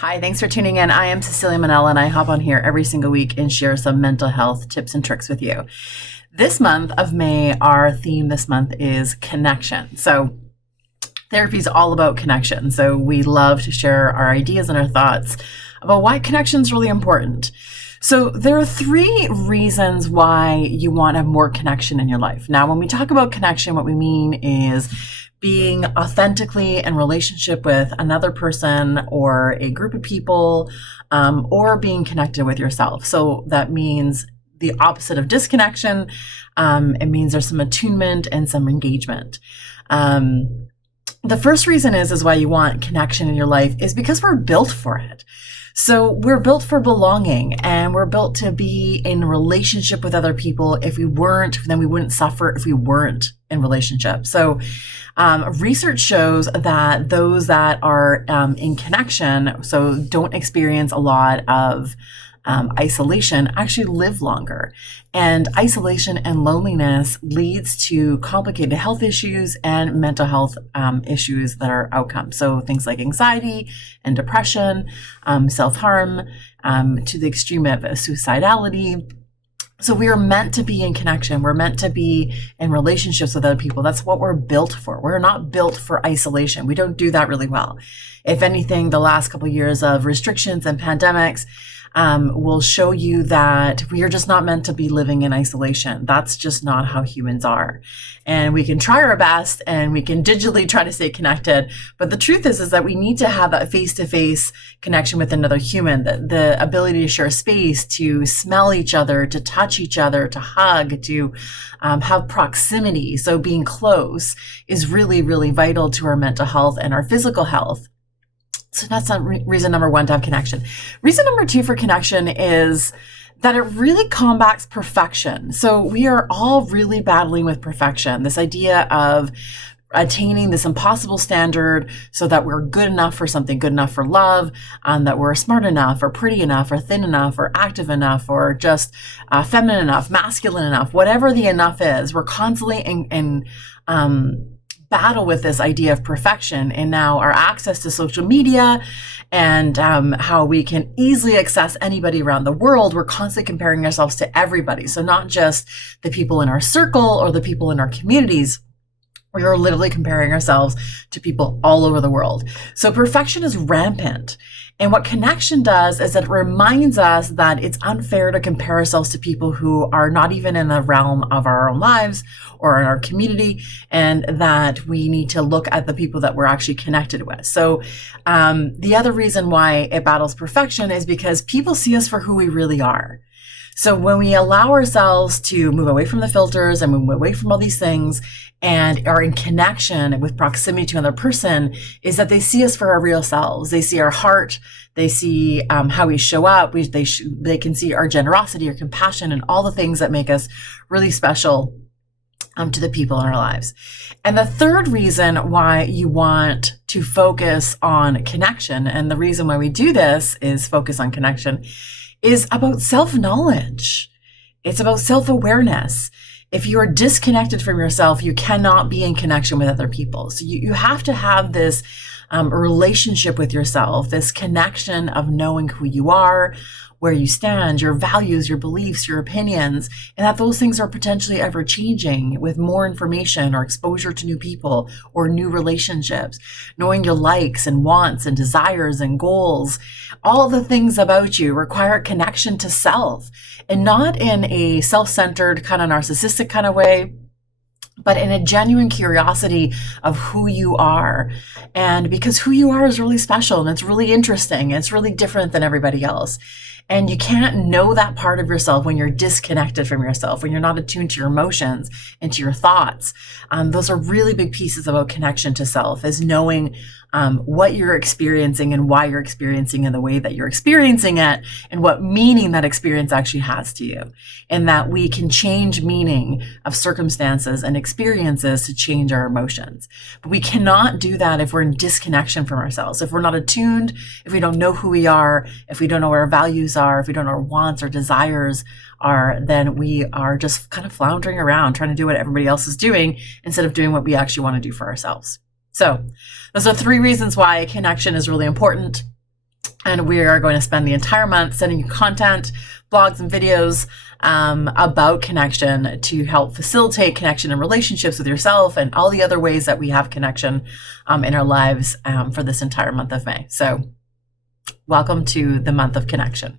Hi, thanks for tuning in. I am Cecilia Manella, and I hop on here every single week and share some mental health tips and tricks with you. This month of May, our theme this month is connection. So therapy is all about connection. So we love to share our ideas and our thoughts about why connection is really important. So there are three reasons why you want to have more connection in your life. Now, when we talk about connection, what we mean is being authentically in relationship with another person or a group of people, or being connected with yourself. So that means the opposite of disconnection. It means there's some attunement and some engagement. The first reason is why you want connection in your life is because we're built for it. So we're built for belonging, and we're built to be in relationship with other people. If we weren't, then we wouldn't suffer if we weren't in relationship. So research shows that those that are in connection, so don't experience a lot of isolation, actually live longer. And isolation and loneliness leads to complicated health issues and mental health issues that are outcomes. So things like anxiety and depression, self-harm, to the extreme of suicidality. So we are meant to be in connection. We're meant to be in relationships with other people. That's what we're built for. We're not built for isolation. We don't do that really well. If anything, the last couple of years of restrictions and pandemics will show you that we are just not meant to be living in isolation. That's just not how humans are. And we can try our best and we can digitally try to stay connected. But the truth is that we need to have that face-to-face connection with another human, the ability to share space, to smell each other, to touch each other, to hug, to have proximity. So being close is really, really vital to our mental health and our physical health. So that's not reason number one to have connection. Reason number two for connection is that it really combats perfection. So we are all really battling with perfection, this idea of attaining this impossible standard so that we're good enough for something, good enough for love, that we're smart enough or pretty enough or thin enough or active enough or just feminine enough, masculine enough, whatever the enough is. We're constantly in battle with this idea of perfection, and now our access to social media and how we can easily access anybody around the world. We're constantly comparing ourselves to everybody. So not just the people in our circle or the people in our communities. We are literally comparing ourselves to people all over the world. So perfection is rampant. And what connection does is it reminds us that it's unfair to compare ourselves to people who are not even in the realm of our own lives or in our community, and that we need to look at the people that we're actually connected with. So the other reason why it battles perfection is because people see us for who we really are. So when we allow ourselves to move away from the filters and move away from all these things and are in connection with proximity to another person, is that they see us for our real selves. They see our heart. They see how we show up. They can see our generosity, our compassion, and all the things that make us really special to the people in our lives. And the third reason why you want to focus on connection, and the reason why we do this is focus on connection, is about self-knowledge. It's about self-awareness. If you are disconnected from yourself, you cannot be in connection with other people. So you have to have this relationship with yourself, this connection of knowing who you are, where you stand, your values, your beliefs, your opinions, and that those things are potentially ever changing with more information or exposure to new people or new relationships, knowing your likes and wants and desires and goals. All the things about you require a connection to self, and not in a self-centered kind of narcissistic kind of way, but in a genuine curiosity of who you are. And because who you are is really special and it's really interesting. It's really different than everybody else. And you can't know that part of yourself when you're disconnected from yourself, when you're not attuned to your emotions and to your thoughts. Those are really big pieces about connection to self, is knowing what you're experiencing and why you're experiencing in the way that you're experiencing it, and what meaning that experience actually has to you. And that we can change meaning of circumstances and experiences to change our emotions. But we cannot do that if we're in disconnection from ourselves, if we're not attuned, if we don't know who we are, if we don't know what our values are, if we don't know our wants or desires are, then we are just kind of floundering around trying to do what everybody else is doing instead of doing what we actually want to do for ourselves. So those are 3 reasons why connection is really important. And we are going to spend the entire month sending you content, blogs, and videos about connection to help facilitate connection and relationships with yourself and all the other ways that we have connection in our lives for this entire month of May. So welcome to the month of connection.